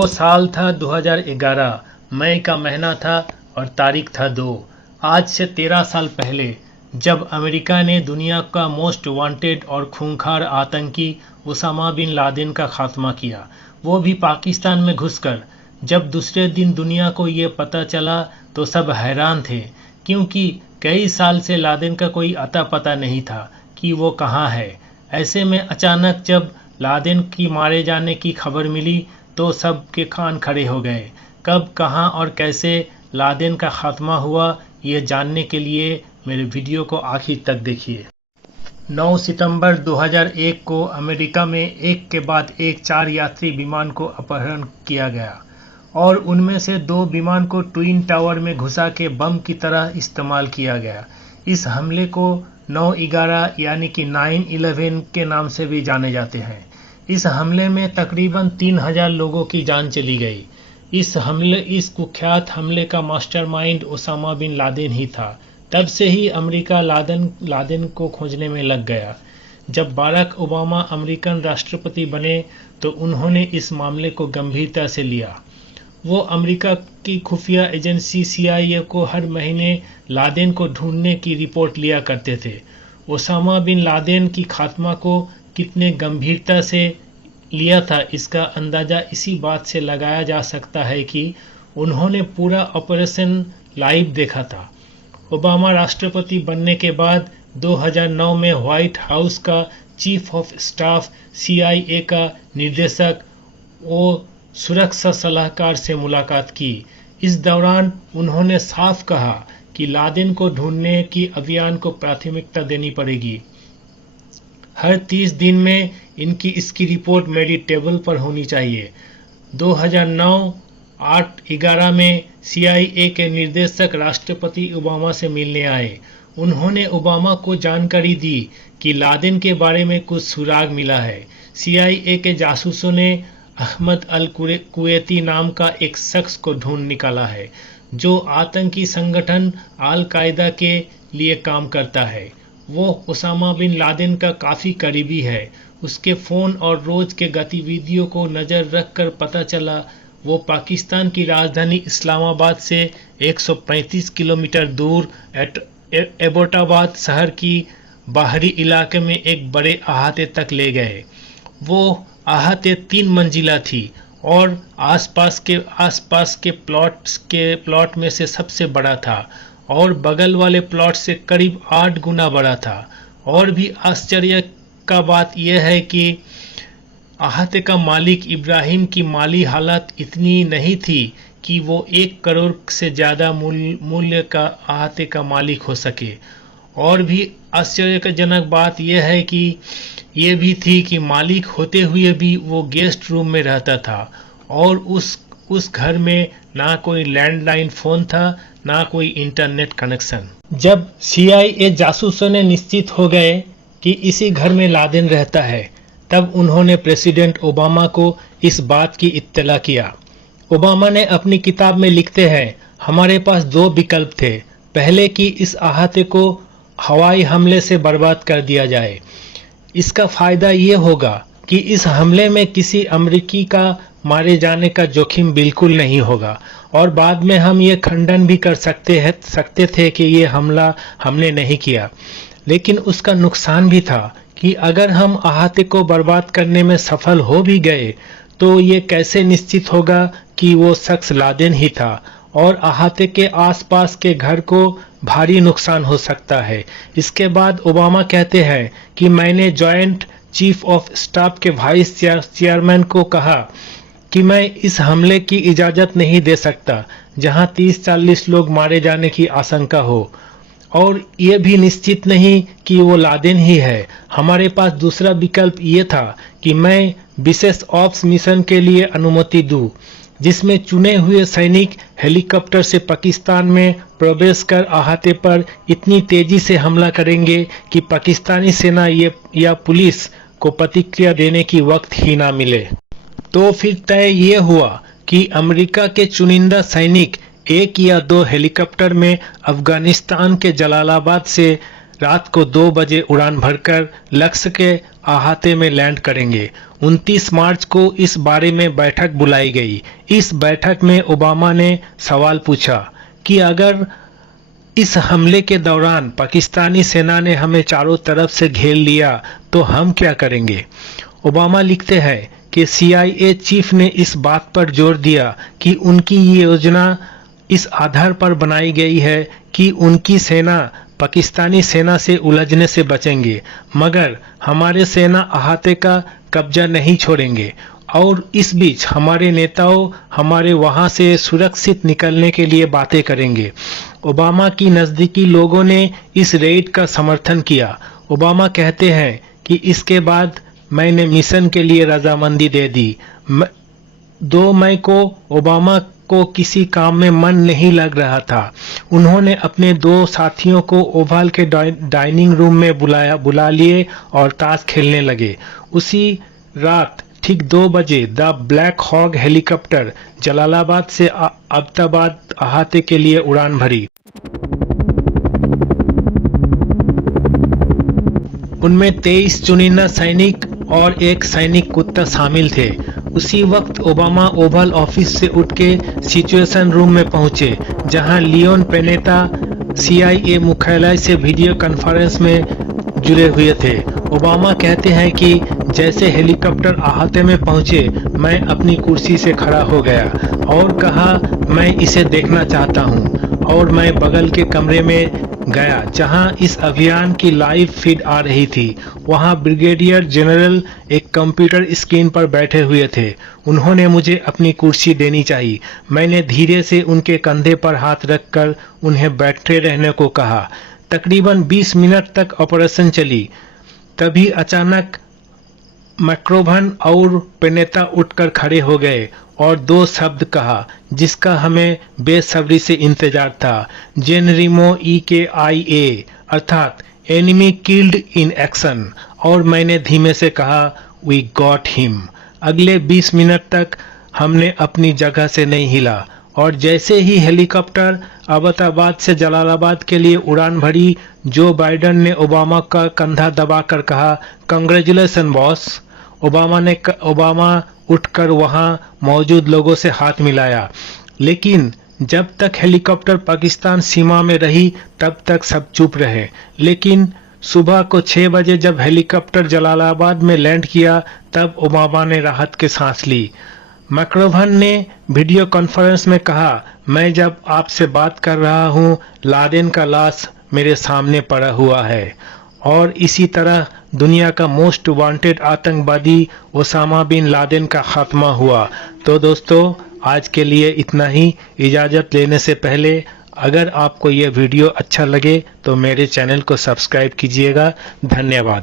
वो साल था 2011, मई का महीना था और तारीख था 2। आज से 13 साल पहले जब अमेरिका ने दुनिया का मोस्ट वांटेड और खूंखार आतंकी उसामा बिन लादेन का खात्मा किया, वो भी पाकिस्तान में घुसकर। जब दूसरे दिन दुनिया को ये पता चला तो सब हैरान थे, क्योंकि कई साल से लादेन का कोई अता पता नहीं था कि वो कहाँ है। ऐसे में अचानक जब लादेन की मारे जाने की खबर मिली तो सब के कान खड़े हो गए। कब, कहां और कैसे लादेन का खात्मा हुआ, ये जानने के लिए मेरे वीडियो को आखिर तक देखिए। 9 सितंबर 2001 को अमेरिका में एक के बाद एक 4 यात्री विमान को अपहरण किया गया और उनमें से 2 विमान को ट्विन टावर में घुसा के बम की तरह इस्तेमाल किया गया। इस हमले को 9/11 यानी कि 9/11 के नाम से भी जाने जाते हैं। इस हमले में तकरीबन 3000 लोगों की जान चली गई। इस कुख्यात हमले का मास्टरमाइंड ओसामा बिन लादेन ही था। तब से ही अमेरिका लादेन को खोजने में लग गया। जब बाराक ओबामा अमेरिकन राष्ट्रपति बने तो उन्होंने इस मामले को गंभीरता से लिया। वो अमेरिका की खुफिया एजेंसी CIA को हर महीने लादेन को ढूंढने की रिपोर्ट लिया करते थे। ओसामा बिन लादेन की खात्मा को कितने गंभीरता से लिया था, इसका अंदाजा इसी बात से लगाया जा सकता है कि उन्होंने पूरा ऑपरेशन लाइव देखा था। ओबामा राष्ट्रपति बनने के बाद 2009 में व्हाइट हाउस का चीफ ऑफ स्टाफ CIA का निर्देशक ओ सुरक्षा सलाहकार से मुलाकात की। इस दौरान उन्होंने साफ कहा कि लादेन को ढूंढने की अभियान को प्राथमिकता देनी पड़ेगी। हर 30 दिन में इसकी रिपोर्ट मेरी टेबल पर होनी चाहिए। 2009 8/11 में CIA के निर्देशक राष्ट्रपति ओबामा से मिलने आए। उन्होंने ओबामा को जानकारी दी कि लादेन के बारे में कुछ सुराग मिला है। CIA के जासूसों ने अहमद अल कुवैती नाम का एक शख्स को ढूंढ निकाला है, जो आतंकी संगठन अल कायदा के लिए काम करता है। वो ओसामा बिन लादेन का काफ़ी करीबी है। उसके फ़ोन और रोज़ के गतिविधियों को नज़र रखकर पता चला वो पाकिस्तान की राजधानी इस्लामाबाद से 135 किलोमीटर दूर एबोटाबाद शहर की बाहरी इलाके में एक बड़े अहाते तक ले गए। वो अहाते 3 मंजिला थी और आसपास के प्लॉट में से सबसे बड़ा था और बगल वाले प्लॉट से करीब 8 गुना बड़ा था। और भी आश्चर्य का बात यह है कि अहाते का मालिक इब्राहिम की माली हालत इतनी नहीं थी कि वो 1 करोड़ से ज़्यादा मूल्य का अहाते का मालिक हो सके। और भी आश्चर्यजनक बात यह है कि ये भी थी कि मालिक होते हुए भी वो गेस्ट रूम में रहता था और उस घर में ना कोई लैंडलाइन फ़ोन था, ना कोई इंटरनेट कनेक्शन। जब CIA जासूसों ने निश्चित हो गए कि इसी घर में लादेन रहता है, तब उन्होंने प्रेसिडेंट ओबामा को इस बात की इत्तला किया। ओबामा ने अपनी किताब में लिखते हैं, हमारे पास 2 विकल्प थे। पहले कि इस अहाते को हवाई हमले से बर्बाद कर दिया जाए। इसका फ़ायदा ये होगा कि इस हमले में किसी अमेरिकी का मारे जाने का जोखिम बिल्कुल नहीं होगा और बाद में हम ये खंडन भी कर सकते थे कि ये हमला हमने नहीं किया। लेकिन उसका नुकसान भी था कि अगर हम अहाते को बर्बाद करने में सफल हो भी गए तो ये कैसे निश्चित होगा कि वो शख्स लादेन ही था और अहाते के आसपास के घर को भारी नुकसान हो सकता है। इसके बाद ओबामा कहते हैं कि मैंने जॉइंट चीफ ऑफ स्टाफ के वाइस चेयरमैन को कहा कि मैं इस हमले की इजाज़त नहीं दे सकता जहां 30-40 लोग मारे जाने की आशंका हो और ये भी निश्चित नहीं कि वो लादेन ही है। हमारे पास दूसरा विकल्प ये था कि मैं विशेष ऑप्स मिशन के लिए अनुमति दूं, जिसमें चुने हुए सैनिक हेलीकॉप्टर से पाकिस्तान में प्रवेश कर अहाते पर इतनी तेजी से हमला करेंगे कि पाकिस्तानी सेना या पुलिस को प्रतिक्रिया देने की वक्त ही ना मिले। तो फिर तय ये हुआ कि अमेरिका के चुनिंदा सैनिक 1 या 2 हेलीकॉप्टर में अफगानिस्तान के जलालाबाद से रात को 2 बजे उड़ान भरकर लक्ष्य के अहाते में लैंड करेंगे। 29 मार्च को इस बारे में बैठक बुलाई गई। इस बैठक में ओबामा ने सवाल पूछा कि अगर इस हमले के दौरान पाकिस्तानी सेना ने हमें चारों तरफ से घेर लिया तो हम क्या करेंगे। ओबामा लिखते हैं कि CIA चीफ ने इस बात पर जोर दिया कि उनकी ये योजना इस आधार पर बनाई गई है कि उनकी सेना पाकिस्तानी सेना से उलझने से बचेंगे, मगर हमारे सेना अहाते का कब्जा नहीं छोड़ेंगे और इस बीच हमारे नेताओं हमारे वहां से सुरक्षित निकलने के लिए बातें करेंगे। ओबामा की नज़दीकी लोगों ने इस रेड का समर्थन किया। ओबामा कहते हैं कि इसके बाद मैंने मिशन के लिए रजामंदी दे दी। 2 मई को ओबामा को किसी काम में मन नहीं लग रहा था। उन्होंने अपने 2 साथियों को ओवल के डाइनिंग रूम में बुला लिए और ताश खेलने लगे। उसी रात ठीक 2 बजे the black hawk helicopter Jalalabad से अब्दाबाद अहाते के लिए उड़ान भरी। उनमें 23 चुनिंदा सैनिक और 1 सैनिक कुत्ता शामिल थे। उसी वक्त ओबामा ओवल ऑफिस से उठ के सिचुएशन रूम में पहुंचे, जहां लियोन पेनेटा CIA मुख्यालय से वीडियो कॉन्फ्रेंस में जुड़े हुए थे। ओबामा कहते हैं कि जैसे हेलीकॉप्टर अहाते में पहुंचे, मैं अपनी कुर्सी से खड़ा हो गया और कहा मैं इसे देखना चाहता हूं, और मैं बगल के कमरे में गया जहां इस अभियान की लाइव फीड आ रही थी। वहां ब्रिगेडियर जनरल एक कंप्यूटर स्क्रीन पर बैठे हुए थे। उन्होंने मुझे अपनी कुर्सी देनी चाहिए। मैंने धीरे से उनके कंधे पर हाथ रखकर उन्हें बैठे रहने को कहा। तकरीबन 20 मिनट तक ऑपरेशन चली। तभी अचानक मैक्रोभन और पेनेटा उठकर खड़े हो गए और 2 शब्द कहा जिसका हमें बेसब्री से इंतजार था। जेनरिमो EKIA अर्थात एनिमी किल्ड इन एक्शन, और मैंने धीमे से कहा वी गॉट हिम। अगले 20 मिनट तक हमने अपनी जगह से नहीं हिला, और जैसे ही हेलीकॉप्टर अब्दाबाद से जलालाबाद के लिए उड़ान भरी, जो बाइडेन ने ओबामा का कंधा दबाकर कहा कांग्रेचुलेशन बॉस। ओबामा उठकर वहां मौजूद लोगों से हाथ मिलाया, लेकिन जब तक हेलीकॉप्टर पाकिस्तान सीमा में रही तब तक सब चुप रहे। लेकिन सुबह को 6 बजे जब हेलीकॉप्टर जलालाबाद में लैंड किया, तब ओबामा ने राहत की सांस ली। मैक्रोभन ने वीडियो कॉन्फ्रेंस में कहा, मैं जब आपसे बात कर रहा हूं, लादेन का लाश मेरे सामने पड़ा हुआ है, और इसी तरह दुनिया का मोस्ट वांटेड आतंकवादी ओसामा बिन लादेन का खात्मा हुआ। तो दोस्तों, आज के लिए इतना ही। इजाज़त लेने से पहले अगर आपको यह वीडियो अच्छा लगे तो मेरे चैनल को सब्सक्राइब कीजिएगा। धन्यवाद।